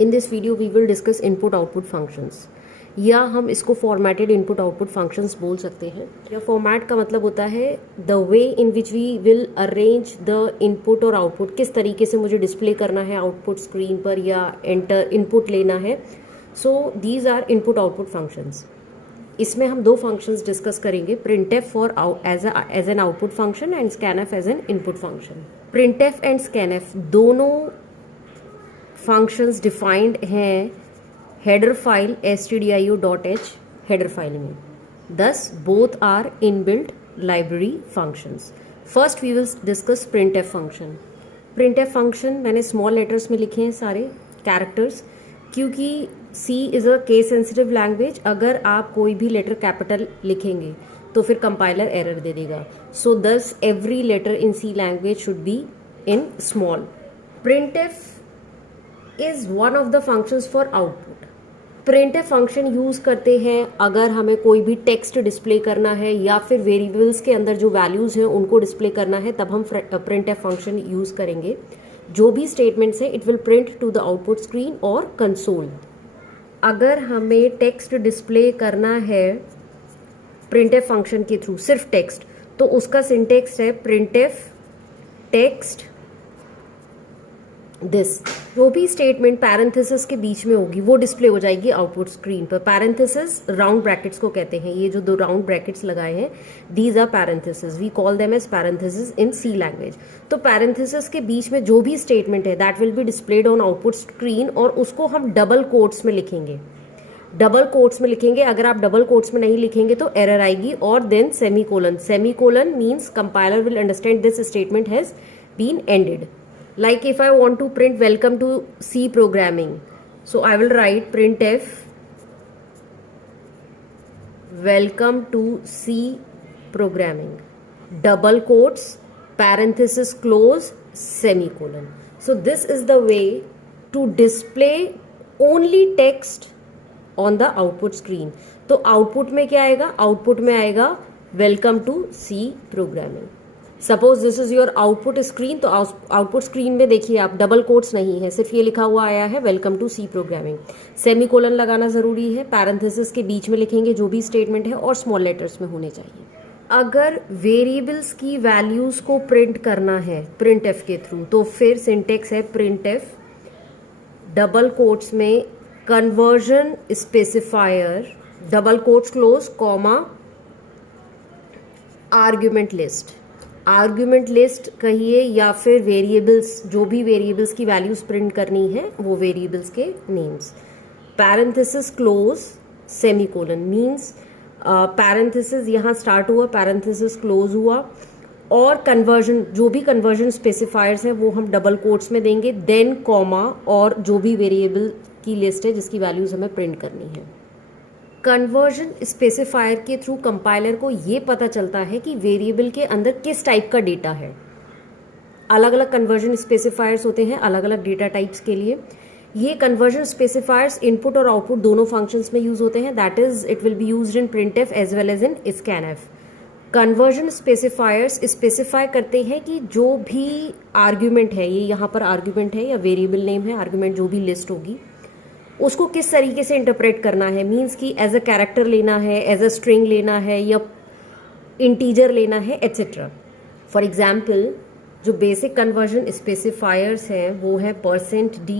In this video we will discuss input output functions, या हम इसको फॉर्मेटेड इनपुट आउटपुट फंक्शंस बोल सकते हैं। या फॉर्मेट का मतलब होता है the way in which we will arrange the input और आउटपुट, किस तरीके से मुझे डिस्प्ले करना है आउटपुट स्क्रीन पर या एंटर इनपुट लेना है। So these are input output functions. इसमें हम दो फंक्शंस डिस्कस करेंगे, printf for as an output function and scanf as an input function. printf and scanf दोनों फंक्शंस डिफाइंड हैं header file stdio.h header file में। This both are inbuilt library functions. First we will discuss printf function. printf function मैंने small letters में लिखे हैं सारे characters, क्योंकि C is a case sensitive language. अगर आप कोई भी लेटर कैपिटल लिखेंगे तो फिर कंपाइलर एरर दे देगा। So this every letter in C language should be in small. printf is one of the functions for output. printf function use करते हैं अगर हमें कोई भी टेक्स्ट डिस्प्ले करना है या फिर वेरिएबल्स के अंदर जो वैल्यूज़ हैं उनको डिस्प्ले करना है, तब हम printf फंक्शन यूज़ करेंगे। जो भी स्टेटमेंट्स है it will print to the output screen और कंसोल। अगर हमें टेक्स्ट डिस्प्ले करना है printf फंक्शन के थ्रू, सिर्फ टेक्स्ट, तो उसका सिंटेक्स है printf टेक्स्ट दिस। जो भी स्टेटमेंट पैरेंथेसिस के बीच में होगी वो डिस्प्ले हो जाएगी आउटपुट स्क्रीन पर। पैरेंथेसिस राउंड ब्रैकेट्स को कहते हैं। ये जो दो राउंड ब्रैकेट्स लगाए हैं these are parenthesis, we call them as parenthesis in C language. तो पैरेंथेसिस के बीच में जो भी स्टेटमेंट है that will be displayed on output screen, और उसको हम डबल कोट्स में लिखेंगे। डबल कोट्स में लिखेंगे। अगर आप डबल कोट्स में नहीं लिखेंगे तो एरर आएगी। और then semicolon. Semicolon means compiler will understand this statement has been ended. Like if I want to print welcome to C programming, so I will write printf welcome to C programming, double quotes, parenthesis close, semicolon. So this is the way to display only text on the output screen. तो output में क्या आएगा? output में आएगा welcome to C programming. Suppose this is your output screen, तो output screen में देखिए आप डबल कोट्स नहीं है, सिर्फ ये लिखा हुआ आया है welcome to C programming. Semicolon लगाना ज़रूरी है, पैरेंथेसिस के बीच में लिखेंगे जो भी स्टेटमेंट है, और स्मॉल लेटर्स में होने चाहिए। अगर वेरिएबल्स की वैल्यूज़ को प्रिंट करना है printf के थ्रू, तो फिर सिंटेक्स है printf डबल कोट्स में conversion specifier double quotes close comma argument list. Argument list कहिए या फिर वेरिएबल्स, जो भी वेरिएबल्स की वैल्यूज प्रिंट करनी है वो वेरिएबल्स के names. Parenthesis close semicolon means parenthesis यहाँ स्टार्ट हुआ, पैरेंथेसिस क्लोज हुआ, और कन्वर्जन, जो भी कन्वर्जन स्पेसिफायर्स हैं वो हम डबल कोट्स में देंगे, देन कॉमा, और जो भी वेरिएबल की लिस्ट है जिसकी वैल्यूज हमें प्रिंट करनी है। कन्वर्जन स्पेसिफायर के थ्रू कंपाइलर को ये पता चलता है कि वेरिएबल के अंदर किस टाइप का डेटा है। अलग अलग कन्वर्जन स्पेसिफायर्स होते हैं अलग अलग डेटा टाइप्स के लिए। ये कन्वर्जन स्पेसिफायर्स इनपुट और आउटपुट दोनों फंक्शंस में यूज होते हैं। That is it will be used in printf as well as in scanf। Conversion specifiers specify करते हैं कि जो भी आर्ग्यूमेंट है, ये यहाँ पर आर्ग्यूमेंट है या वेरिएबल नेम है, आर्ग्यूमेंट जो भी लिस्ट होगी उसको किस तरीके से इंटरप्रेट करना है। मीन्स कि एज अ कैरेक्टर लेना है, एज अ स्ट्रिंग लेना है, या इंटीजर लेना है, एट्सेट्रा। फॉर एग्जाम्पल जो बेसिक कन्वर्जन स्पेसिफायर्स हैं वो है %d,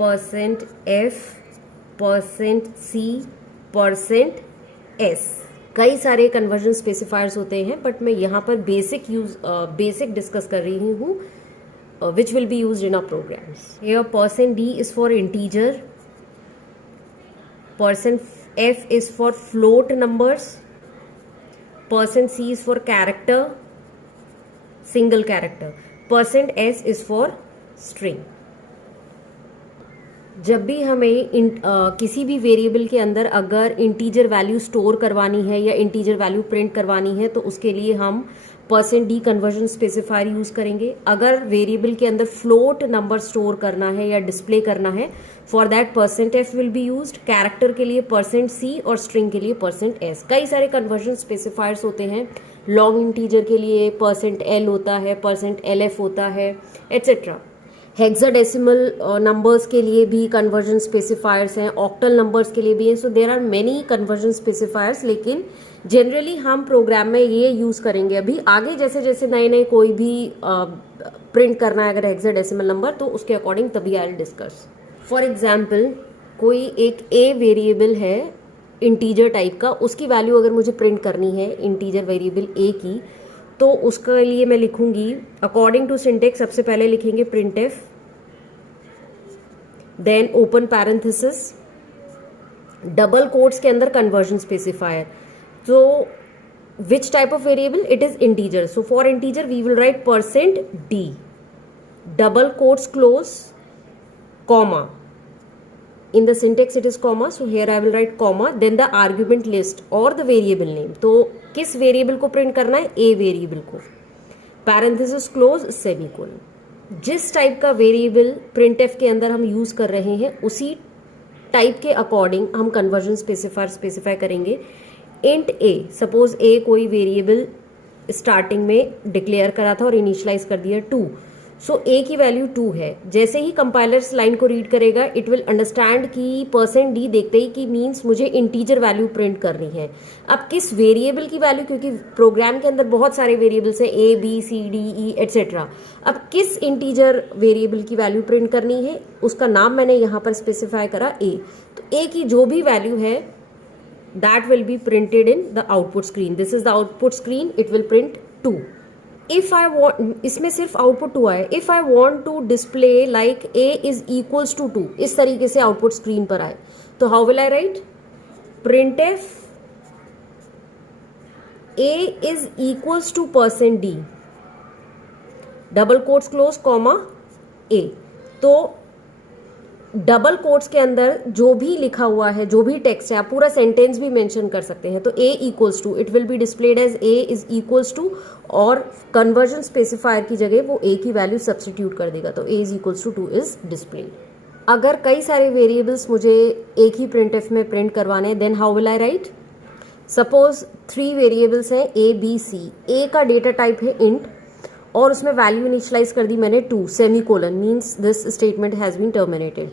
%f, %c, %s। कई सारे कन्वर्जन स्पेसिफायर्स होते हैं, बट मैं यहाँ पर बेसिक डिस्कस कर रही हूँ which will be used in our programs. Here %d is for integer, %f is for float numbers, %c is for character, single character, %s is for string. जब भी हमें किसी भी वेरिएबल के अंदर अगर इंटीजर वैल्यू स्टोर करवानी है या इंटीजर वैल्यू प्रिंट करवानी है तो उसके लिए हम %d कन्वर्जन स्पेसिफायर यूज़ करेंगे। अगर वेरिएबल के अंदर फ्लोट नंबर स्टोर करना है या डिस्प्ले करना है, for that %f will be used. Character के लिए %c और स्ट्रिंग के लिए %s। कई सारे कन्वर्जन स्पेसिफायर्स होते हैं। लॉन्ग इंटीजर के लिए %l होता है, %lf होता है, एट्सेट्रा। हेक्साडेसिमल नंबर्स के लिए भी कन्वर्जन स्पेसिफायर्स हैं, ऑक्टल नंबर्स के लिए भी हैं. So there are many conversion specifiers, लेकिन जनरली हम प्रोग्राम में ये यूज़ करेंगे. अभी आगे जैसे जैसे नए नए कोई भी प्रिंट करना है अगर हेक्साडेसिमल नंबर, तो उसके अकॉर्डिंग तभी I will discuss. For example, कोई एक ए वेरिएबल है इंटीजर टाइप का, उसकी वैल्यू अगर मुझे प्रिंट करनी है इंटीजर वेरिएबल ए की, तो उसके लिए मैं लिखूंगी अकॉर्डिंग टू सिंटेक्स. सबसे पहले लिखेंगे print f, then open parenthesis, double quotes के अंदर कन्वर्जन स्पेसिफायर. तो which type of variable? It is integer. So for integer we will write %d, double quotes close, comma. In the syntax it is comma, so here I will write comma, then the argument list or the variable name. तो किस variable को print करना है? A variable को. Parenthesis close, semicolon. जिस type का variable print F के अंदर हम यूज कर रहे हैं उसी टाइप के अकॉर्डिंग हम कन्वर्जन स्पेसिफायर स्पेसिफाई करेंगे. इंट ए, सपोज ए कोई वेरिएबल स्टार्टिंग में डिक्लेयर करा था और इनिशियलाइज कर दिया 2. सो ए की वैल्यू 2 है. जैसे ही कंपाइलर्स लाइन को रीड करेगा इट विल अंडरस्टैंड कि %d देखते ही कि मीन्स मुझे इंटीजर वैल्यू प्रिंट करनी है. अब किस वेरिएबल की वैल्यू, क्योंकि प्रोग्राम के अंदर बहुत सारे वेरिएबल्स हैं, a b c d e etcetera. अब किस इंटीजर वेरिएबल की वैल्यू प्रिंट करनी है उसका नाम मैंने यहाँ पर स्पेसिफाई करा ए. तो ए की जो भी वैल्यू है that will be printed in the output screen. This is the output screen. It will print 2. If I want, इसमें सिर्फ आउटपुट 2 आए. If I want to display like a is equals to 2, इस तरीके से output screen पर आए, तो how will I write? Print f a is equals to %d, double quotes close, comma a. तो डबल कोट्स के अंदर जो भी लिखा हुआ है, जो भी टेक्स्ट है, आप पूरा सेंटेंस भी मेंशन कर सकते हैं. तो a equals to, it will be displayed as a is equals to, और कन्वर्जन स्पेसिफायर की जगह वो ए की वैल्यू सब्सटीट्यूट कर देगा. तो a is equals to 2 is displayed. अगर कई सारे वेरिएबल्स मुझे एक ही प्रिंट एफ में प्रिंट करवाने हैं, then how will I write? Suppose 3 variables हैं ए बी सी. ए का डेटा टाइप है इंट और उसमें वैल्यू इनिशियलाइज कर दी मैंने 2, semicolon, means this statement has been terminated.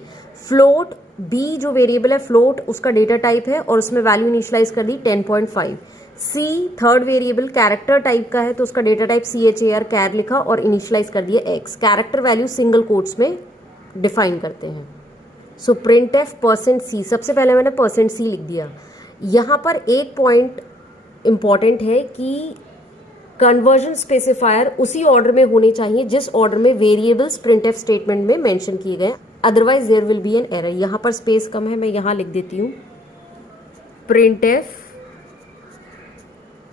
Float b जो वेरिएबल है फ्लोट, उसका डेटा टाइप है और उसमें वैल्यू इनिशियलाइज कर दी 10.5. C third variable character type का है तो उसका डेटा टाइप CHAR कैर लिखा और इनिशियलाइज कर दिया x. Character value single quotes में डिफाइन करते हैं. सो प्रिंट एफ %c, सबसे पहले मैंने %c लिख दिया. यहाँ पर एक पॉइंट इंपॉर्टेंट है कि कन्वर्जन स्पेसिफायर उसी ऑर्डर में होने चाहिए जिस ऑर्डर में वेरिएबल्स प्रिंट एफ स्टेटमेंट में मेंशन किए गए, otherwise there will be an error. यहाँ पर स्पेस कम है, मैं यहाँ लिख देती हूँ प्रिंट एफ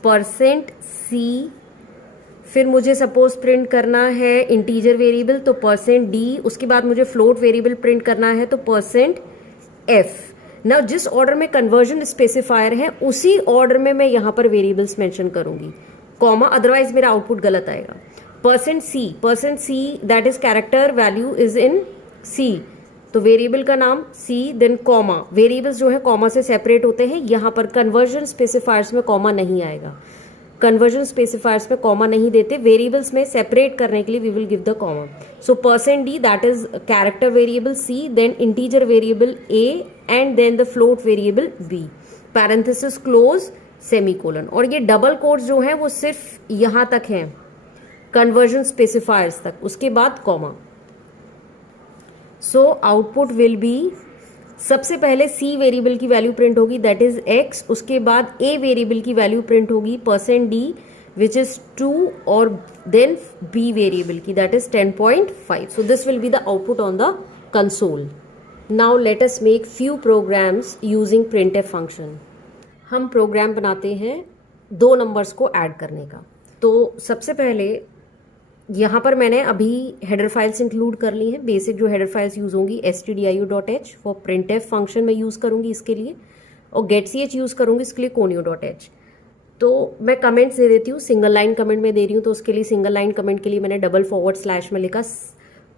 %c. फिर मुझे सपोज प्रिंट करना है इंटीजर वेरिएबल तो %d. उसके बाद मुझे फ्लोट वेरिएबल प्रिंट करना है तो %f. ना जिस ऑर्डर में कन्वर्जन स्पेसिफायर है उसी ऑर्डर में मैं यहाँ पर वेरिएबल्स मेंशन करूंगी, कॉमा, अदरवाइज मेरा आउटपुट गलत आएगा. %c that is character value is in c, तो वेरिएबल का नाम c, देन कॉमा. वेरिएबल्स जो है कॉमा से सेपरेट होते हैं. यहाँ पर कन्वर्जन स्पेसिफायर्स में कॉमा नहीं आएगा. कन्वर्जन स्पेसिफायर्स में कॉमा नहीं देते. वेरिएबल्स में सेपरेट करने के लिए we will give the comma. So %d that is character variable c, then integer variable a and then the float variable b. Parenthesis close, semicolon. और ये डबल कोट्स जो हैं वो सिर्फ यहाँ तक हैं, कन्वर्जन स्पेसिफायर्स तक, उसके बाद comma. So output will be, सबसे पहले c वेरिएबल की वैल्यू प्रिंट होगी दैट इज x. उसके बाद a वेरिएबल की वैल्यू प्रिंट होगी %d विच इज 2 और देन b वेरिएबल की that is 10.5. So this will be the output on the console. Now let us make few programs using printf function. हम program बनाते हैं 2 numbers को add करने का. तो सबसे पहले यहाँ पर मैंने अभी हेडर फाइल्स इंक्लूड कर ली हैं. बेसिक जो हेडर फाइल्स यूज़ होंगी stdio.h फॉर printf फंक्शन मैं यूज़ करूँगी इसके लिए, और getch यूज़ करूँगी इसके लिए conio.h. तो मैं कमेंट्स दे देती हूँ. सिंगल लाइन कमेंट में दे रही हूँ तो उसके लिए सिंगल लाइन कमेंट के लिए मैंने $/ में लिखा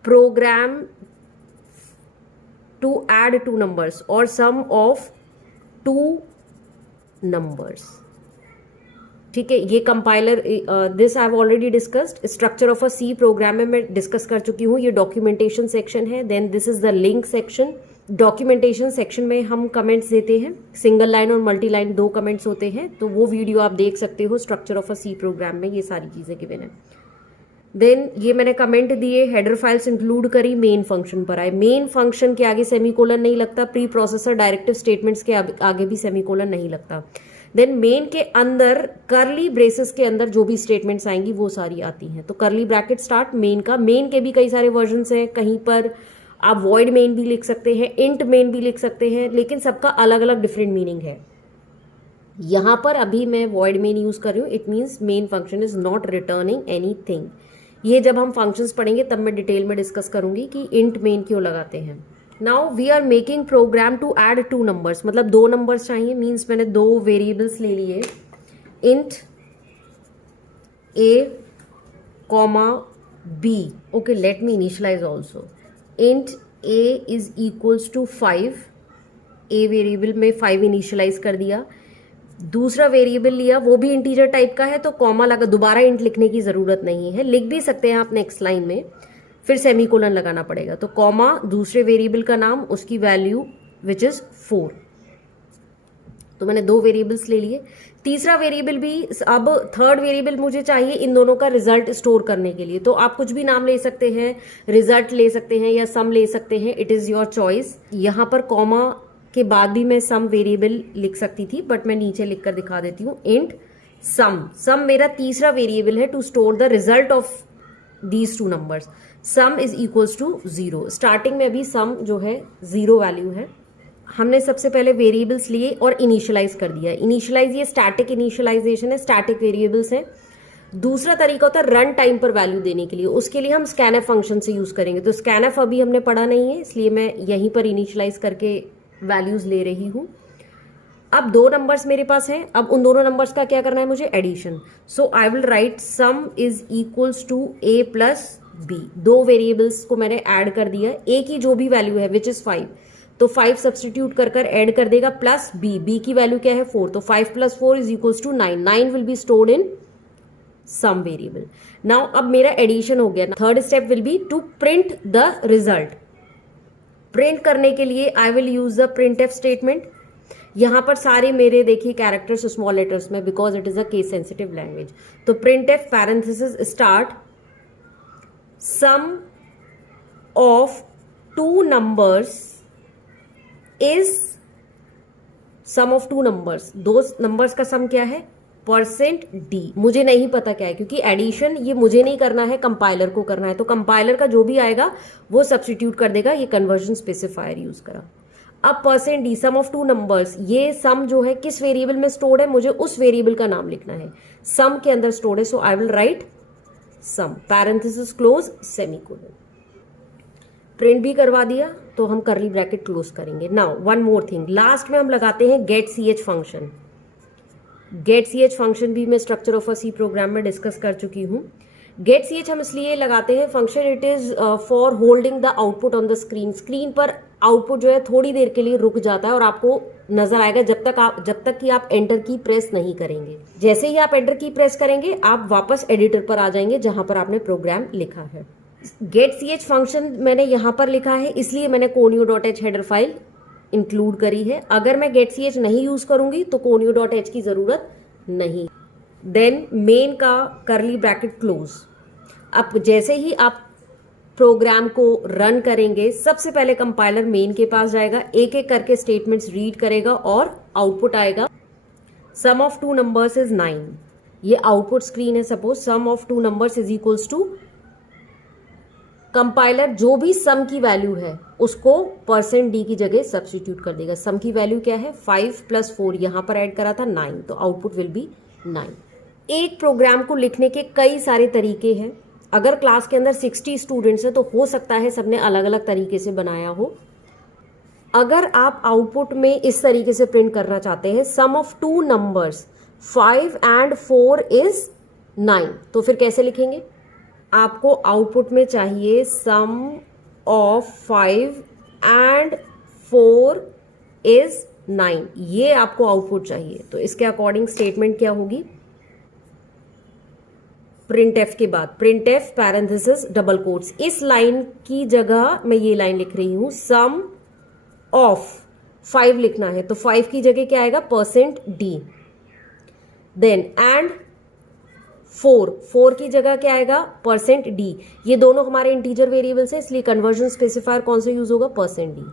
प्रोग्राम टू ऐड 2 नंबर्स और सम ऑफ 2 नंबर्स. ठीक है, ये compiler, this I have already discussed. Structure of a C program में मैं डिस्कस कर चुकी हूँ। ये डॉक्यूमेंटेशन सेक्शन है। Then this is the link section. Documentation section में हम कमेंट्स देते हैं, सिंगल लाइन और मल्टी लाइन 2 कमेंट्स होते हैं, तो वो वीडियो आप देख सकते हो। Structure of a C program में ये सारी चीजें गिवन है। देन ये मैंने कमेंट दिए, हेडर फाइल्स इंक्लूड करी, मेन फंक्शन पर आए। मेन फंक्शन के आगे सेमीकोलन नहीं लगता, प्री प्रोसेसर डायरेक्टिव स्टेटमेंट्स के आगे भी सेमीकोलन नहीं लगता। देन मेन के अंदर करली ब्रेसेस के अंदर जो भी स्टेटमेंट्स आएंगी वो सारी आती हैं। तो करली ब्रैकेट स्टार्ट मेन का। मेन के भी कई सारे वर्जन्स हैं, कहीं पर आप वॉइड मेन भी लिख सकते हैं, इंट मेन भी लिख सकते हैं, लेकिन सबका अलग अलग डिफरेंट मीनिंग है। यहां पर अभी मैं वॉइड मेन यूज कर रही हूँ। It means main function is not returning anything. ये जब हम फंक्शंस पढ़ेंगे तब मैं डिटेल में डिस्कस करूंगी कि इंट मेन क्यों लगाते हैं। Now we are making program to add 2 numbers, मतलब 2 नंबर्स चाहिए। मीन्स मैंने 2 वेरिएबल्स ले लिए, int a comma b। Okay, let me initialize also. Int a is equals to 5। a variable में 5 इनिशियलाइज कर दिया। दूसरा वेरिएबल लिया, वो भी इंटीजर टाइप का है, तो कॉमा लगा, दोबारा इंट लिखने की जरूरत नहीं है, लिख भी सकते हैं आप नेक्स्ट लाइन में, फिर सेमीकोलन लगाना पड़ेगा। तो कॉमा, दूसरे वेरिएबल का नाम, उसकी वैल्यू विच इज 4। तो मैंने 2 वेरिएबल्स ले लिए। तीसरा वेरिएबल भी, अब थर्ड वेरिएबल मुझे चाहिए इन दोनों का रिजल्ट स्टोर करने के लिए। तो आप कुछ भी नाम ले सकते हैं, रिजल्ट ले सकते हैं या सम ले सकते हैं, इट इज योर चॉइस। यहां पर कॉमा के बाद भी मैं सम वेरिएबल लिख सकती थी, बट मैं नीचे लिख कर दिखा देती हूँ, इंट सम। सम मेरा तीसरा वेरिएबल है to store the result of these 2 numbers. Sum is equals to 0। Starting में अभी सम जो है 0 वैल्यू है। हमने सबसे पहले वेरिएबल्स लिए और इनिशियलाइज कर दिया। इनिशियलाइज ये स्टैटिक इनिशियलाइजेशन है, स्टैटिक वेरिएबल्स हैं। दूसरा तरीका होता है रन टाइम पर वैल्यू देने के लिए, उसके लिए हम स्कैनएफ फंक्शन से यूज करेंगे। तो स्कैनएफ अभी हमने पढ़ा नहीं है, इसलिए मैं यहीं पर इनिशियलाइज करके वैल्यूज ले रही हूं। अब 2 नंबर्स मेरे पास हैं, अब उन दोनों नंबर्स का क्या करना है मुझे, addition. So I will write sum is equals to a plus b। 2 variables को मैंने ऐड कर दिया, a की जो भी वैल्यू है विच इज 5, तो 5 सब्सटीट्यूट कर ऐड कर देगा, प्लस b की वैल्यू क्या है 4, तो 5 plus 4 is equals to 9। 9 will be stored in some variable. Now अब मेरा एडिशन हो गया। Third step will be to print the result. Print करने के लिए I will use the print f statement. यहां पर सारे मेरे देखिए कैरेक्टर्स स्मॉल लेटर्स में, because it is a case sensitive language. तो print f parenthesis start sum of 2 numbers is, sum of 2 numbers, 2 numbers का सम क्या है, %d। मुझे नहीं पता क्या है, क्योंकि एडिशन ये मुझे नहीं करना है, कंपाइलर को करना है। तो कंपाइलर का जो भी आएगा वो सब्सटीट्यूट कर देगा, ये कन्वर्जन स्पेसिफायर यूज करा। अब %d, सम ऑफ 2 नंबर्स, ये सम जो है किस वेरिएबल में स्टोर्ड है, मुझे उस वेरिएबल का नाम लिखना है, सम के अंदर स्टोर्ड है। So I will write sum, parenthesis close, semicolon. Print भी करवा दिया, तो हम करली ब्रैकेट क्लोज करेंगे। Now one more thing, last में हम लगाते हैं get ch function. Get ch function भी मैं structure of a C program में डिस्कस कर चुकी हूँ। गेट ch हम इसलिए लगाते हैं function, it is for holding the output on the screen. Screen पर आउटपुट जो है थोड़ी देर के लिए रुक जाता है और आपको नजर आएगा जब तक कि आप एंटर की प्रेस नहीं करेंगे। जैसे ही आप एंटर की प्रेस करेंगे आप वापस एडिटर पर आ जाएंगे जहां पर आपने प्रोग्राम लिखा है। गेट ch फंक्शन मैंने यहां पर लिखा है, इसलिए मैंने conio.h हेडर फाइल इंक्लूड करी है। अगर मैं गेट ch नहीं यूज करूंगी तो conio.h की जरूरत नहीं। देन मेन का करली ब्रैकेट क्लोज। अब जैसे ही आप प्रोग्राम को रन करेंगे, सबसे पहले कंपाइलर मेन के पास जाएगा, एक एक करके स्टेटमेंट्स रीड करेगा और आउटपुट आएगा, सम ऑफ 2 नंबर्स इज 9। ये आउटपुट स्क्रीन है। Suppose sum of 2 numbers is equals to, compiler जो भी सम की वैल्यू है उसको %d की जगह सब्सटीट्यूट कर देगा। सम की वैल्यू क्या है, 5 प्लस 4, यहां पर ऐड करा था 9, तो आउटपुट विल बी 9। एक प्रोग्राम को लिखने के कई सारे तरीके हैं। अगर क्लास के अंदर 60 स्टूडेंट्स हैं तो हो सकता है सबने अलग अलग तरीके से बनाया हो। अगर आप आउटपुट में इस तरीके से प्रिंट करना चाहते हैं, सम ऑफ 2 नंबर्स 5 and 4 इज 9, तो फिर कैसे लिखेंगे, आपको आउटपुट में चाहिए सम ऑफ 5 and 4 इज 9, ये आपको आउटपुट चाहिए। तो इसके अकॉर्डिंग स्टेटमेंट क्या होगी, प्रिंट एफ के बाद print f parenthesis double quotes, इस लाइन की जगह मैं ये लाइन लिख रही हूं, सम ऑफ 5 लिखना है तो 5 की जगह क्या आएगा, %d। देन एंड 4 की जगह क्या आएगा, %d। ये दोनों हमारे इंटीजर वेरिएबल्स हैं, इसलिए कन्वर्जन स्पेसिफायर कौन सा यूज होगा, %d।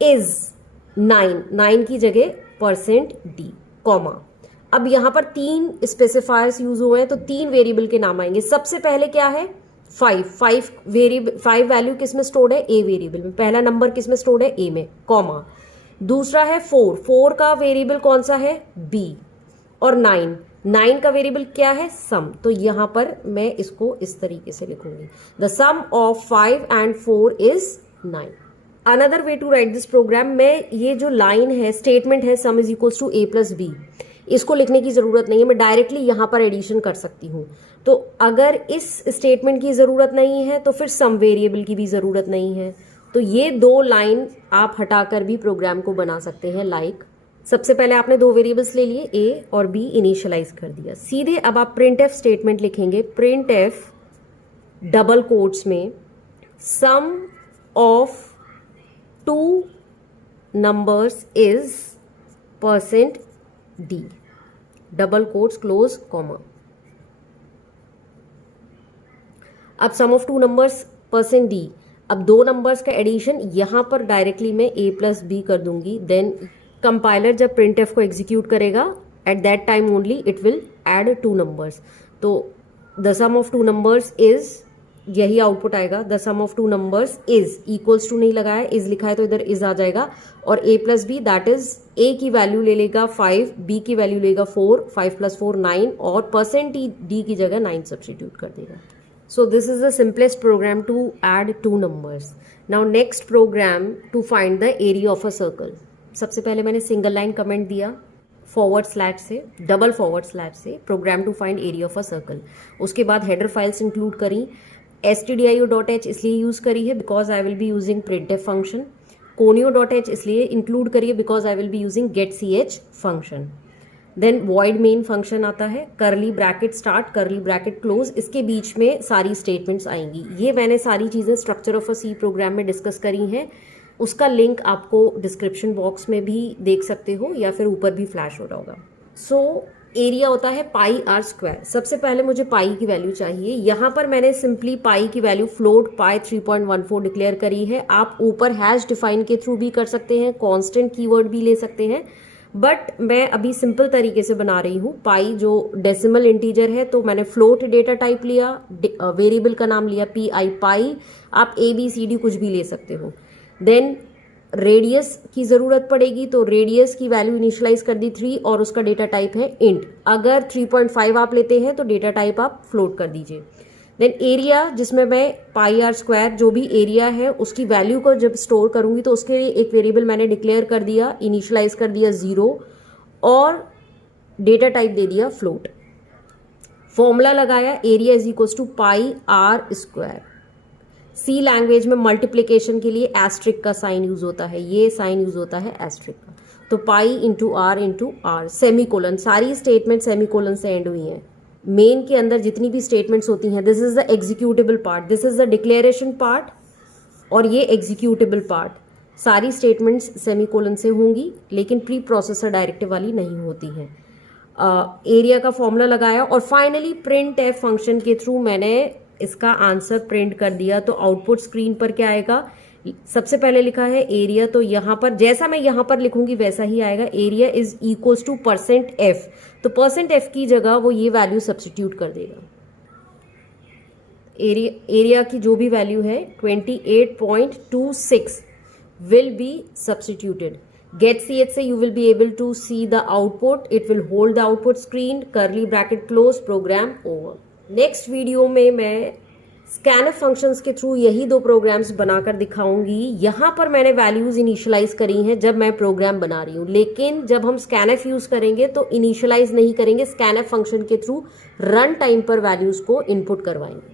इज 9 की जगह %d, कॉमा। अब यहां पर 3 स्पेसिफायर्स यूज हुए हैं तो 3 वेरिएबल के नाम आएंगे। सबसे पहले क्या है, 5 वैल्यू किस में स्टोर्ड है, ए वेरिएबल में। पहला नंबर किस में स्टोर्ड है, ए में, कॉमा। दूसरा है 4 का वेरिएबल कौन सा है, बी। और 9 का वेरिएबल क्या है, सम। तो यहां पर मैं इसको इस तरीके से लिखूंगी, the sum of 5 and 4 is 9। Another way to write this program, मैं ये जो लाइन है, स्टेटमेंट है sum is equals to a plus B, इसको लिखने की जरूरत नहीं है, मैं डायरेक्टली यहां पर एडिशन कर सकती हूं। तो अगर इस स्टेटमेंट की जरूरत नहीं है तो फिर सम वेरिएबल की भी जरूरत नहीं है। तो ये 2 लाइन आप हटाकर भी प्रोग्राम को बना सकते हैं। लाइक सबसे पहले आपने 2 वेरिएबल्स ले लिए, ए और बी, इनिशियलाइज कर दिया। सीधे अब आप प्रिंट एफ स्टेटमेंट लिखेंगे, प्रिंट एफ डबल कोट्स में sum of 2 numbers is %d, double quotes close comma. अब सम ऑफ 2 नंबर्स %d, अब 2 नंबर्स का एडिशन यहां पर डायरेक्टली मैं a प्लस बी कर दूंगी। देन कंपाइलर जब प्रिंट एफ को एग्जीक्यूट करेगा, at that time only it will add 2 numbers. तो the sum of 2 numbers is, यही आउटपुट आएगा, the sum of 2 numbers is, equals to नहीं लगाया, इज लिखा है तो इधर इज आ जाएगा। और a plus B, that is a की वैल्यू ले लेगा 5, b की वैल्यू लेगा 4, 5 + 4 9, और %d की जगह 9 सब्सटीट्यूट कर देगा। So this is the simplest program to add 2 numbers. Now next program to find the area of a circle. सबसे पहले मैंने सिंगल लाइन कमेंट दिया // से, डबल // से, program to find area of a circle. उसके बाद हेडर फाइल्स इंक्लूड करी, stdio.h इसलिए यूज करी है because I will be using printf function, conio.h इसलिए इंक्लूड करिए because I will be using getch function. Then void main function आता है, curly bracket start, curly bracket close, इसके बीच में सारी स्टेटमेंट्स आएंगी। ये मैंने सारी चीज़ें structure of a C program में डिस्कस करी हैं, उसका लिंक आपको डिस्क्रिप्शन बॉक्स में भी देख सकते हो या फिर ऊपर भी फ्लैश हो रहा होगा। सो एरिया होता है πr²। सबसे पहले मुझे पाई की वैल्यू चाहिए। यहाँ पर मैंने सिंपली पाई की वैल्यू फ्लोट पाई 3.14 डिक्लेयर करी है। आप ऊपर हैश डिफाइन के थ्रू भी कर सकते हैं, कॉन्स्टेंट कीवर्ड भी ले सकते हैं, बट मैं अभी सिंपल तरीके से बना रही हूँ। पाई जो डेसिमल इंटीजर है तो मैंने फ्लोट डेटा टाइप लिया, वेरिएबल का नाम लिया pi पाई, आप ABCD कुछ भी ले सकते हो। देन रेडियस की जरूरत पड़ेगी तो रेडियस की वैल्यू इनिशियलाइज कर दी 3 और उसका डेटा टाइप है इंट। अगर 3.5 आप लेते हैं तो डेटा टाइप आप फ्लोट कर दीजिए। देन एरिया, जिसमें मैं πr² जो भी एरिया है उसकी वैल्यू को जब स्टोर करूंगी तो उसके लिए एक वेरिएबल मैंने डिक्लेयर कर दिया, इनिशियलाइज कर दिया 0 और डेटा टाइप दे दिया फ्लोट। फॉर्मूला लगाया, area is equals to πr²। C language में मल्टीप्लीकेशन के लिए एस्ट्रिक का साइन यूज होता है, ये साइन यूज होता है एस्ट्रिक का। तो पाई × r सेमीकोलन, सारी स्टेटमेंट सेमीकोलन से एंड हुई हैं। मेन के अंदर जितनी भी स्टेटमेंट्स होती हैं, this is the executable part, this is the declaration part और ये एग्जीक्यूटेबल पार्ट। सारी स्टेटमेंट्स सेमीकोलन से होंगी लेकिन प्री प्रोसेसर डायरेक्टिव वाली नहीं होती हैं। एरिया का फॉर्मूला लगाया और फाइनली प्रिंट एफ फंक्शन के थ्रू मैंने इसका आंसर प्रिंट कर दिया। तो आउटपुट स्क्रीन पर क्या आएगा, सबसे पहले लिखा है एरिया, तो यहाँ पर जैसा मैं यहाँ पर लिखूंगी वैसा ही आएगा, area is equals to %f। तो %f की जगह वो ये वैल्यू सब्स्टिट्यूट कर देगा। एरिया की जो भी वैल्यू है 28.26 will be substituted. getch से you will be able to see the output. It will hold the output screen, curly bracket close, program over. Next video में मैं स्कैनफ फंक्शंस के थ्रू यही 2 प्रोग्राम्स बनाकर दिखाऊंगी। यहाँ पर मैंने वैल्यूज इनिशियलाइज करी हैं जब मैं प्रोग्राम बना रही हूँ, लेकिन जब हम स्कैनफ यूज करेंगे तो इनिशियलाइज नहीं करेंगे, स्कैनफ फंक्शन के थ्रू रन टाइम पर वैल्यूज को इनपुट करवाएंगे।